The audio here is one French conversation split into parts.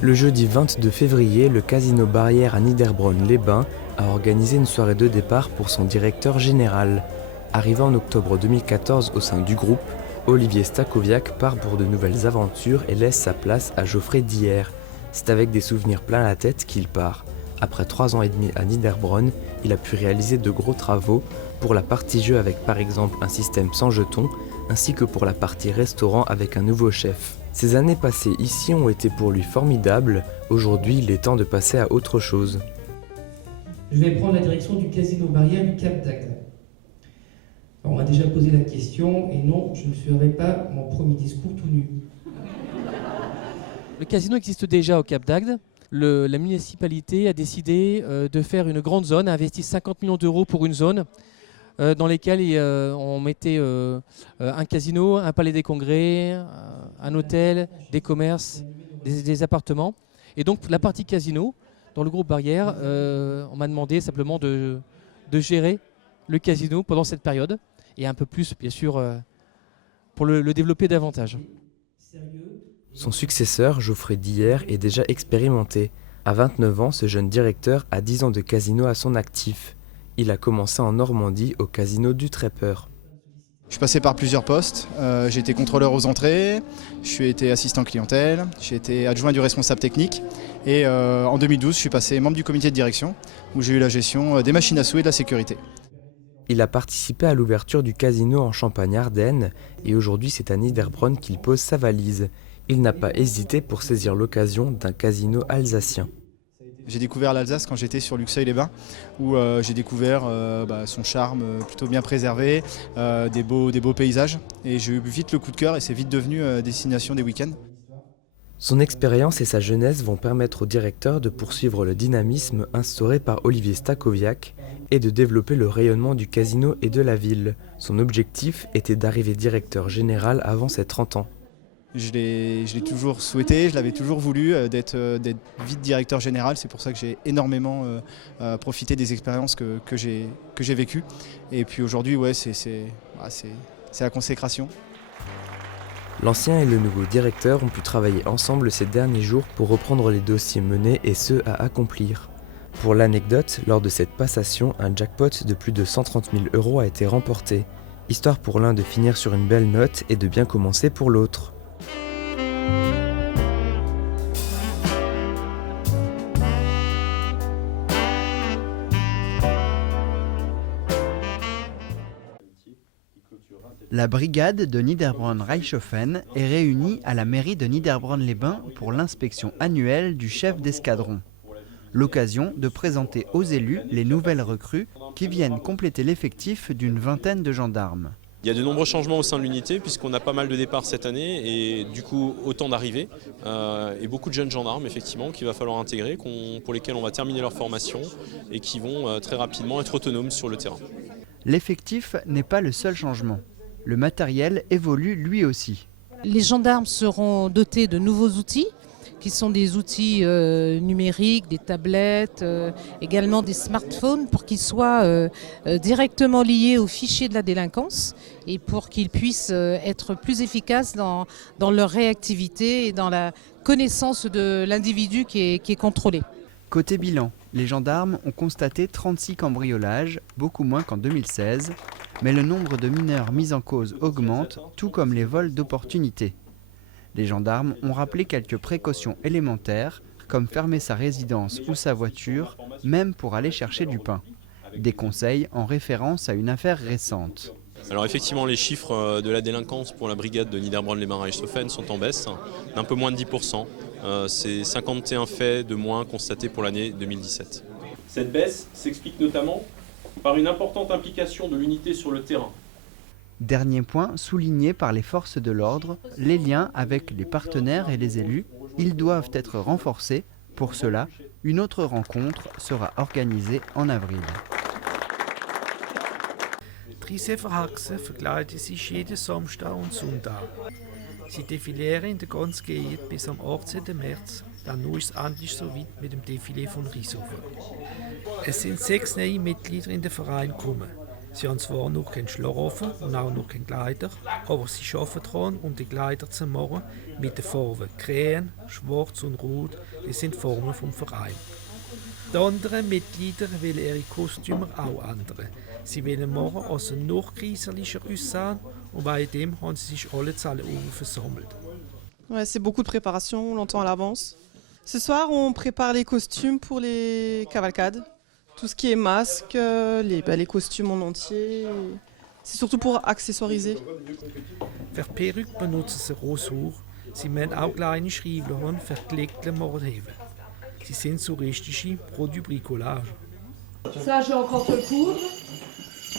Le jeudi 22 février, le casino Barrière à Niederbronn-les-Bains a organisé une soirée de départ pour son directeur général. Arrivé en octobre 2014 au sein du groupe, Olivier Stachowiak part pour de nouvelles aventures et laisse sa place à Geoffrey Dier. C'est avec des souvenirs plein la tête qu'il part. Après 3 ans et demi à Niederbronn, il a pu réaliser de gros travaux pour la partie jeu avec par exemple un système sans jetons, ainsi que pour la partie restaurant avec un nouveau chef. Ces années passées ici ont été pour lui formidables. Aujourd'hui, il est temps de passer à autre chose. Je vais prendre la direction du casino Barrière du Cap d'Agde. On m'a déjà posé la question, et non, je ne ferai pas mon premier discours tout nu. Le casino existe déjà au Cap d'Agde. La municipalité a décidé de faire une grande zone, a investi 50 millions d'euros pour une zone dans lesquelles on mettait un casino, un palais des congrès, un hôtel, des commerces, des appartements. Et donc la partie casino, dans le groupe Barrière, on m'a demandé simplement de gérer le casino pendant cette période et un peu plus, bien sûr, pour le développer davantage. Son successeur, Geoffrey Dier, est déjà expérimenté. À 29 ans, ce jeune directeur a 10 ans de casino à son actif. Il a commencé en Normandie au casino du Trépeur. Je suis passé par plusieurs postes. J'ai été contrôleur aux entrées, j'ai été assistant clientèle, j'ai été adjoint du responsable technique. Et en 2012, je suis passé membre du comité de direction où j'ai eu la gestion des machines à sous et de la sécurité. Il a participé à l'ouverture du casino en Champagne-Ardenne et aujourd'hui c'est à Niederbronn qu'il pose sa valise. Il n'a pas hésité pour saisir l'occasion d'un casino alsacien. J'ai découvert l'Alsace quand j'étais sur Luxeuil-les-Bains, où j'ai découvert son charme plutôt bien préservé, des beaux paysages. Et j'ai eu vite le coup de cœur et c'est vite devenu destination des week-ends. Son expérience et sa jeunesse vont permettre au directeur de poursuivre le dynamisme instauré par Olivier Stachowiak et de développer le rayonnement du casino et de la ville. Son objectif était d'arriver directeur général avant ses 30 ans. Je l'ai toujours souhaité, je l'avais toujours voulu d'être vite directeur général. C'est pour ça que j'ai énormément profité des expériences que j'ai vécues. Et puis aujourd'hui, ouais, c'est la consécration. L'ancien et le nouveau directeur ont pu travailler ensemble ces derniers jours pour reprendre les dossiers menés et ceux à accomplir. Pour l'anecdote, lors de cette passation, un jackpot de plus de 130 000 € a été remporté, histoire pour l'un de finir sur une belle note et de bien commencer pour l'autre. La brigade de Niederbronn-Reichshofen est réunie à la mairie de Niederbronn-les-Bains pour l'inspection annuelle du chef d'escadron. L'occasion de présenter aux élus les nouvelles recrues qui viennent compléter l'effectif d'une vingtaine de gendarmes. Il y a de nombreux changements au sein de l'unité puisqu'on a pas mal de départs cette année et du coup autant d'arrivées et beaucoup de jeunes gendarmes effectivement qu'il va falloir intégrer, pour lesquels on va terminer leur formation et qui vont très rapidement être autonomes sur le terrain. L'effectif n'est pas le seul changement. Le matériel évolue lui aussi. Les gendarmes seront dotés de nouveaux outils, qui sont des outils numériques, des tablettes, également des smartphones, pour qu'ils soient directement liés aux fichiers de la délinquance et pour qu'ils puissent être plus efficaces dans leur réactivité et dans la connaissance de l'individu qui est contrôlé. Côté bilan, les gendarmes ont constaté 36 cambriolages, beaucoup moins qu'en 2016, mais le nombre de mineurs mis en cause augmente, tout comme les vols d'opportunités. Les gendarmes ont rappelé quelques précautions élémentaires, comme fermer sa résidence ou sa voiture, même pour aller chercher du pain. Des conseils en référence à une affaire récente. Alors effectivement, les chiffres de la délinquance pour la brigade de Niederbronn-les-Bains-Reichshofen sont en baisse, d'un peu moins de 10%. C'est 51 faits de moins constatés pour l'année 2017. Cette baisse s'explique notamment par une importante implication de l'unité sur le terrain. Dernier point souligné par les forces de l'ordre, les liens avec les partenaires et les élus, ils doivent être renforcés. Pour cela, une autre rencontre sera organisée en avril. Triseferhaxe verkleiden sich jeden Samstag und Sonntag. Sie defilieren in der ganzen Gegend bis am 18. März. Dann nur ist es endlich soweit mit dem Defilé von Rieshofen. Es sind 6 neue Mitglieder in den Verein gekommen. Sie haben zwar noch keinen Schlaraffen und auch noch keine Kleider, aber sie arbeiten daran, um die Kleider zu machen mit den Farben Creme, Schwarz und Rot. Das sind Formen vom Verein. Die anderen Mitglieder wollen ihre Kostüme auch ändern. Sie wollen machen, also noch kaiserlicher aussehen und bei dem haben sie sich alle Zahlen versammelt. Ouais, c'est beaucoup de préparation longtemps à l'avance. Ce soir, on prépare les costumes pour les cavalcades. Tout ce qui est masque, les costumes en entier. C'est surtout pour accessoiriser. Für die Perücke benutzen sie Rosur. Sie müssen auch kleine Schreiblein für die Gleckle machen. Sie sind touristische Produits bricolage. Ça, je vais encore te le coudre.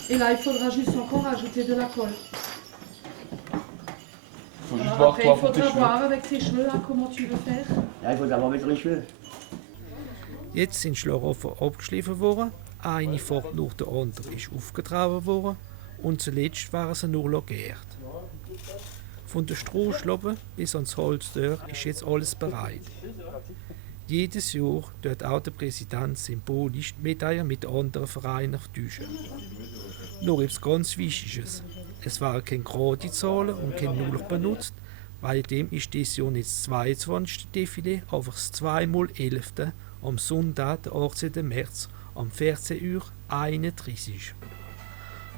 Et là, il faudra juste encore ajouter de la colle. Après, il faudra voir avec tes cheveux là, comment tu veux faire. Ja, ich wollte aber mit den Cheveux. Jetzt sind Schlaraffen abgeschliffen worden, eine fort nach der anderen ist aufgetragen worden und zuletzt waren sie nur lagert. Von der Strohschlappe bis ans Holzdör ist jetzt alles bereit. Jedes Jahr tut auch der Präsident symbolisch die Medaille mit anderen Vereinen vertauschen. Noch etwas ganz Wichtiges. Es waren keine gerade Zahlen und kein Null benutzt, weil dem ist dieses Jahr nicht das 22. Defilé, aber das 2x11. am Sonntag, den 18. März, um 14:31 Uhr.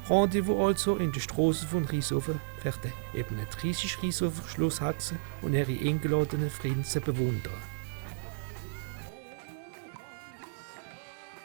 Rendezvous also in der Straße von Rieshofen für den eben 30 Rieshofer Schlosshaxen und ihre eingeladenen Freunde zu bewundern.